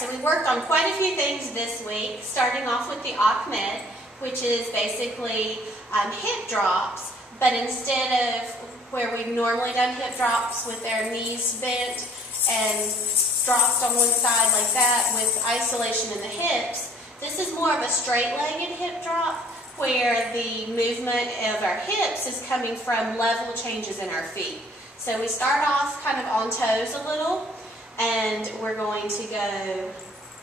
so we worked on quite a few things this week, starting off with the Ahmed, which is basically hip drops, but instead of where we've normally done hip drops with their knees bent and dropped on one side like that with isolation in the hips, this is more of a straight-legged hip drop where the movement of our hips is coming from level changes in our feet. So we start off kind of on toes a little, and we're going to go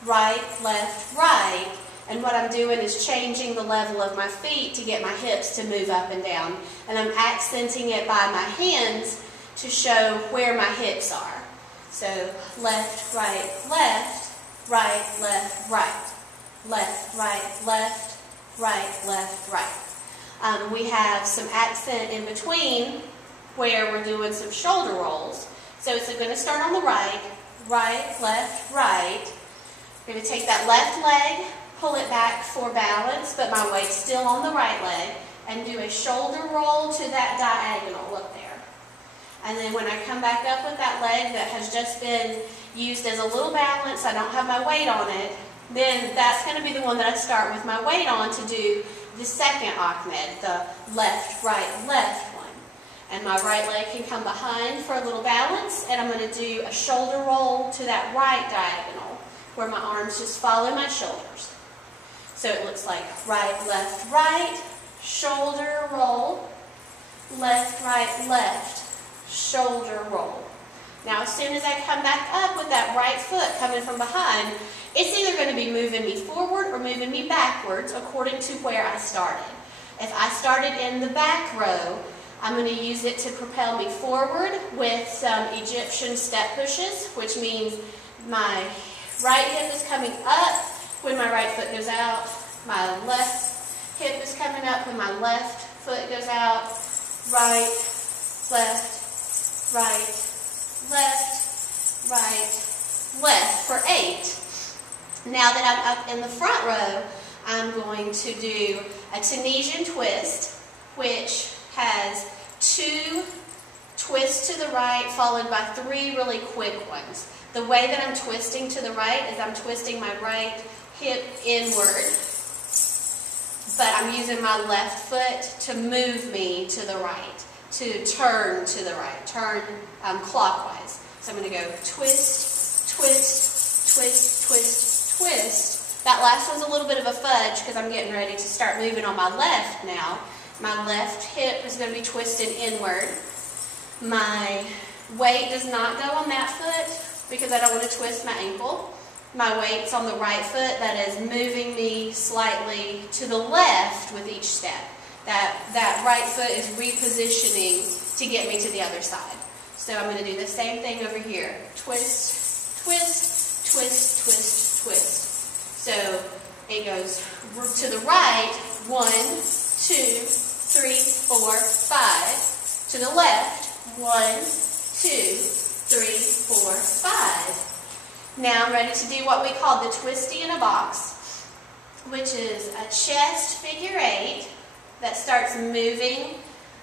right, left, right. And what I'm doing is changing the level of my feet to get my hips to move up and down. And I'm accenting it by my hands to show where my hips are. So left, left, right. Left, right, left, right. We have some accent in between where we're doing some shoulder rolls. So it's going to start on the right, left, right. We're going to take that left leg, pull it back for balance, but my weight's still on the right leg, and do a shoulder roll to that diagonal up there. And then when I come back up with that leg that has just been used as a little balance, I don't have my weight on it, then that's going to be the one that I start with my weight on to do the second Ahmed, the left, left one. And my right leg can come behind for a little balance, and I'm going to do a shoulder roll to that right diagonal, where my arms just follow my shoulders. So it looks like right, shoulder roll, left, shoulder roll. Now as soon as I come back up with that right foot coming from behind, it's either going to be moving me forward or moving me backwards according to where I started. If I started in the back row, I'm going to use it to propel me forward with some Egyptian step pushes, which means my right hip is coming up when my right foot goes out. My left hip is coming up when my left foot goes out. Right, left, left for 8. Now that I'm up in the front row, I'm going to do a Tunisian twist, which has 2 twists to the right followed by 3 really quick ones. The way that I'm twisting to the right is I'm twisting my right hip inward, but I'm using my left foot to move me to the right, to turn to the right, turn clockwise. So I'm going to go twist, twist, twist, twist, twist. That last one's a little bit of a fudge because I'm getting ready to start moving on my left now. My left hip is going to be twisted inward. My weight does not go on that foot because I don't want to twist my ankle. My weight's on the right foot that is moving me slightly to the left with each step. That right foot is repositioning to get me to the other side. So I'm going to do the same thing over here. Twist, twist, twist, twist, twist. So it goes to the right, 1, 2, 3, 4, 5. To the left, 1, 2, 3, 4, 5. Now I'm ready to do what we call the twisty in a box, which is a chest figure 8 that starts moving.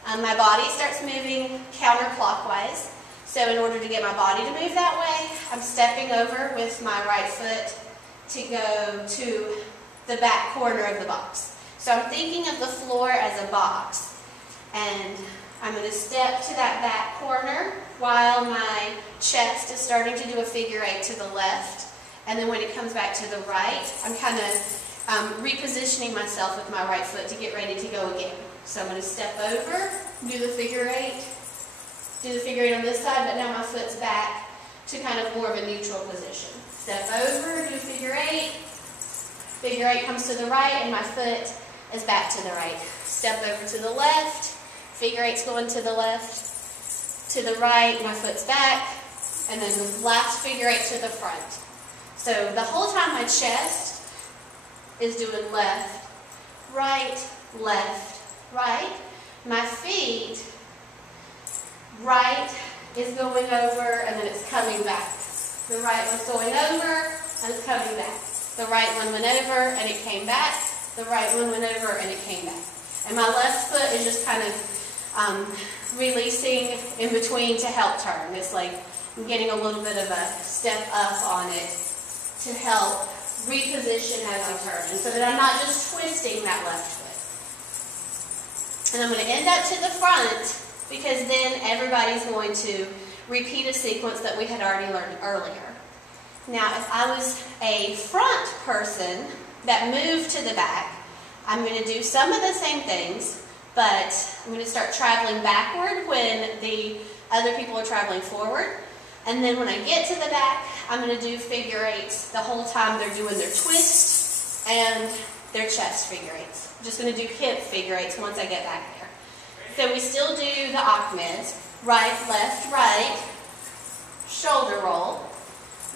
My body starts moving counterclockwise. So in order to get my body to move that way, I'm stepping over with my right foot to go to the back corner of the box. So I'm thinking of the floor as a box, and I'm going to step to that back corner while my chest is starting to do a figure 8 to the left, and then when it comes back to the right, I'm kind of repositioning myself with my right foot to get ready to go again. So I'm going to step over, do the figure 8, do the figure 8 on this side, but now my foot's back to kind of more of a neutral position. Step over, do figure 8, figure 8 comes to the right, and my foot is back to the right. Step over to the left, figure 8's going to the left, to the right, my foot's back, and then the last figure 8 to the front. So the whole time my chest is doing left, right, my feet, right is going over and then it's coming back. The right one's going over and it's coming back. The right one went over and it came back. The right one went over and it came back. And my left foot is just kind of releasing in between to help turn. It's like I'm getting a little bit of a step up on it to help reposition as I'm turning so that I'm not just twisting that left foot. And I'm going to end up to the front because then everybody's going to repeat a sequence that we had already learned earlier. Now, if I was a front person that moved to the back, I'm going to do some of the same things, but I'm going to start traveling backward when the other people are traveling forward. And then when I get to the back, I'm going to do figure eights the whole time they're doing their twist and their chest figure eights. I'm just going to do hip figure eights once I get back there. So we still do the Ahmeds. Right, left, shoulder roll.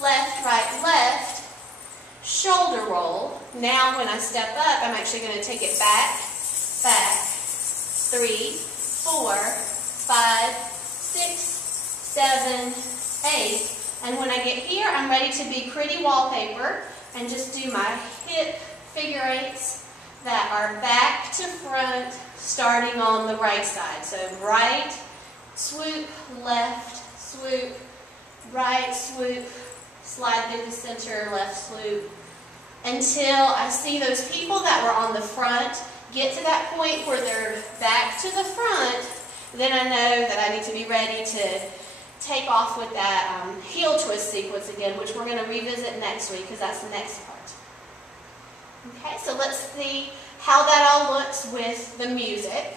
Left, right, shoulder roll. Now when I step up, I'm actually going to take it back, 3, 4, 5, 6, 7, 8. And when I get here, I'm ready to be pretty wallpaper and just do my hip figure eights that are back to front, starting on the right side. So right, swoop, left, swoop, right, swoop, slide through the center, left swoop, until I see those people that were on the front get to that point where they're back to the front. Then I know that I need to be ready to take off with that heel twist sequence again, which we're going to revisit next week because that's the next part. Okay, so let's see how that all looks with the music.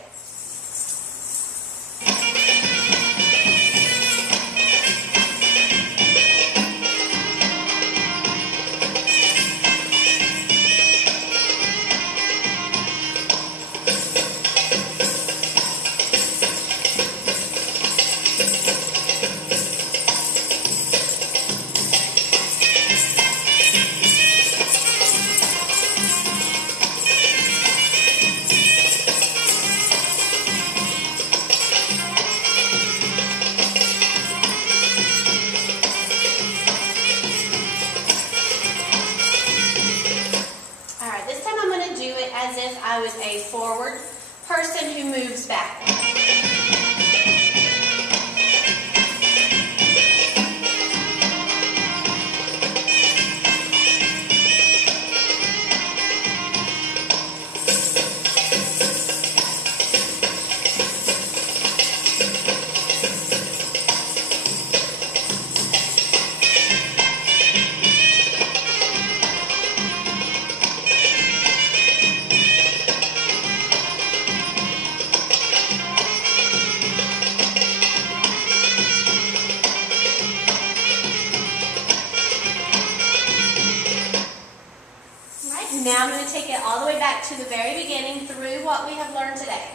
As if I was a forward person who moves backward. Now I'm going to take it all the way back to the very beginning through what we have learned today.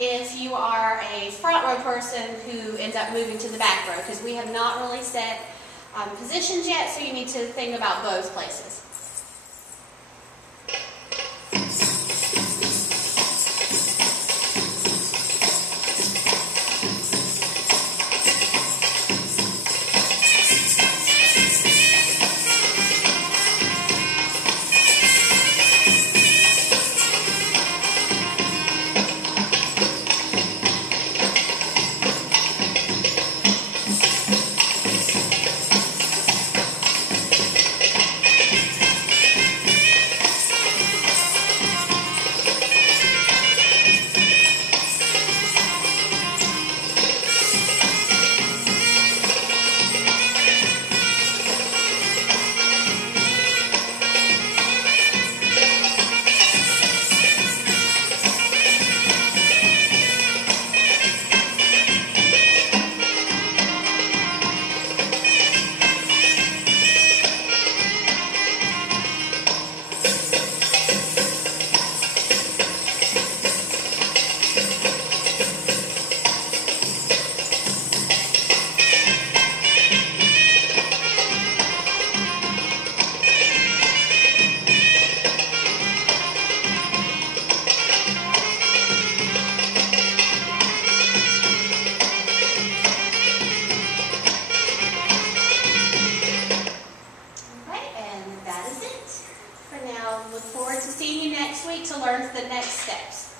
If you are a front row person who ends up moving to the back row, because we have not really set positions yet, so you need to think about both places. next week to learn the next steps.